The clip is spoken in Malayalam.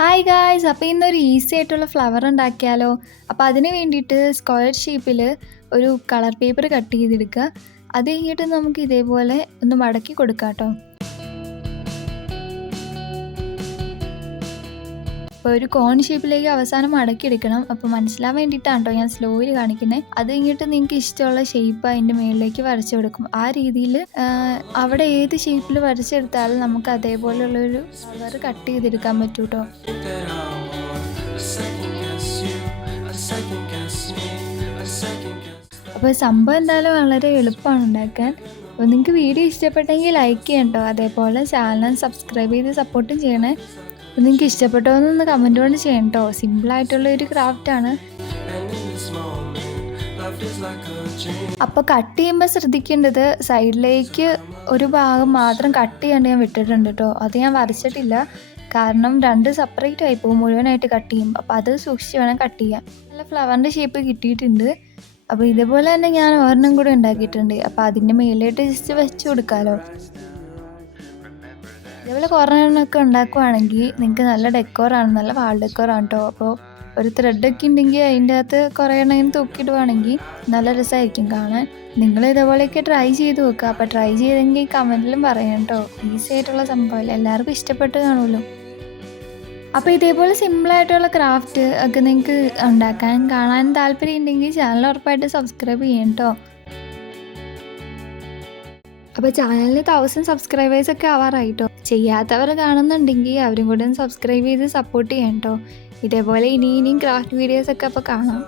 ഹായ് ഗായ്സ്, അപ്പോൾ ഇന്നൊരു ഈസി ആയിട്ടുള്ള ഫ്ലവർ ഉണ്ടാക്കിയാലോ. അപ്പോൾ അതിന് വേണ്ടിയിട്ട് സ്ക്വയർ ഷേപ്പിൽ ഒരു കളർ പേപ്പർ കട്ട് ചെയ്തെടുക്കുക. അത് കഴിഞ്ഞിട്ട് നമുക്ക് ഇതേപോലെ ഒന്ന് മടക്കി കൊടുക്കാം കേട്ടോ. അപ്പോൾ ഒരു കോൺ ഷേപ്പിലേക്ക് അവസാനം മടക്കിയെടുക്കണം. അപ്പോൾ മനസ്സിലാൻ വേണ്ടിയിട്ടാണ് കേട്ടോ ഞാൻ സ്ലോയിൽ കാണിക്കുന്നത്. അത് കഴിഞ്ഞിട്ട് നിങ്ങൾക്ക് ഇഷ്ടമുള്ള ഷേപ്പ് അതിൻ്റെ മുകളിലേക്ക് വരച്ചു കൊടുക്കും. ആ രീതിയിൽ അവിടെ ഏത് ഷേപ്പിൽ വരച്ചെടുത്താലും നമുക്ക് അതേപോലെയുള്ളൊരു ഫ്ലവർ കട്ട് ചെയ്തെടുക്കാൻ പറ്റും കേട്ടോ. അപ്പോൾ സംഭവം എന്തായാലും വളരെ എളുപ്പമാണ് ഉണ്ടാക്കാൻ. അപ്പോൾ നിങ്ങൾക്ക് വീഡിയോ ഇഷ്ടപ്പെട്ടെങ്കിൽ ലൈക്ക് ചെയ്യണം കേട്ടോ. അതേപോലെ ചാനൽ സബ്സ്ക്രൈബ് ചെയ്ത് സപ്പോർട്ടും ചെയ്യണേ. അപ്പോൾ നിങ്ങൾക്ക് ഇഷ്ടപ്പെട്ടോ എന്നൊന്ന് കമൻറ്റ് കൊണ്ട് ചെയ്യണം കേട്ടോ. സിമ്പിളായിട്ടുള്ള ഒരു ക്രാഫ്റ്റാണ്. അപ്പോൾ കട്ട് ചെയ്യുമ്പോൾ ശ്രദ്ധിക്കേണ്ടത് സൈഡിലേക്ക് ഒരു ഭാഗം മാത്രം കട്ട് ചെയ്യാണ്ട് ഞാൻ വിട്ടിട്ടുണ്ട് കേട്ടോ. അത് ഞാൻ വരച്ചിട്ടില്ല, കാരണം രണ്ട് സെപ്പറേറ്റ് ആയി പോകും മുഴുവനായിട്ട് കട്ട് ചെയ്യും. അപ്പോൾ അത് സൂക്ഷിച്ച് വേണം കട്ട് ചെയ്യാൻ. നല്ല ഫ്ലവറിൻ്റെ ഷേപ്പ് കിട്ടിയിട്ടുണ്ട്. അപ്പോൾ ഇതേപോലെ തന്നെ ഞാൻ ഒരെണ്ണം കൂടി ഉണ്ടാക്കിയിട്ടുണ്ട്. അപ്പോൾ അതിൻ്റെ മേലായിട്ട് ജസ്റ്റ് വെച്ച് കൊടുക്കാമല്ലോ. ഇതേപോലെ കുറേ എണ്ണമൊക്കെ ഉണ്ടാക്കുവാണെങ്കിൽ നിങ്ങൾക്ക് നല്ല ഡെക്കോറാണ്, നല്ല വാൾ ഡെക്കോറാണ് കേട്ടോ. അപ്പോൾ ഒരു ത്രെഡൊക്കെ ഉണ്ടെങ്കിൽ അതിൻ്റെ അകത്ത് കുറേ എണ്ണം തൂക്കിയിടുവാണെങ്കിൽ നല്ല രസമായിരിക്കും കാണാൻ. നിങ്ങൾ ഇതേപോലെയൊക്കെ ട്രൈ ചെയ്ത് നോക്കുക. അപ്പോൾ ട്രൈ ചെയ്തെങ്കിൽ കമൻറ്റിലും പറയാം കേട്ടോ. ഈസി ആയിട്ടുള്ള സംഭവമല്ല, എല്ലാവർക്കും ഇഷ്ടപ്പെട്ട് കാണുമല്ലോ. അപ്പോൾ ഇതേപോലെ സിമ്പിളായിട്ടുള്ള ക്രാഫ്റ്റ് ഒക്കെ നിങ്ങൾക്ക് കാണാൻ താല്പര്യം ഉണ്ടെങ്കിൽ ചാനൽ ഉറപ്പായിട്ട് സബ്സ്ക്രൈബ് ചെയ്യണം കേട്ടോ. അപ്പോൾ ചാനലിൽ 1000 സബ്സ്ക്രൈബേഴ്സൊക്കെ ആവാറായിട്ടോ. ചെയ്യാത്തവർ കാണുന്നുണ്ടെങ്കിൽ അവരും കൂടെ ഒന്ന് സബ്സ്ക്രൈബ് ചെയ്ത് സപ്പോർട്ട് ചെയ്യണം കേട്ടോ. ഇതേപോലെ ഇനിയും ക്രാഫ്റ്റ് വീഡിയോസൊക്കെ അപ്പോൾ കാണാം.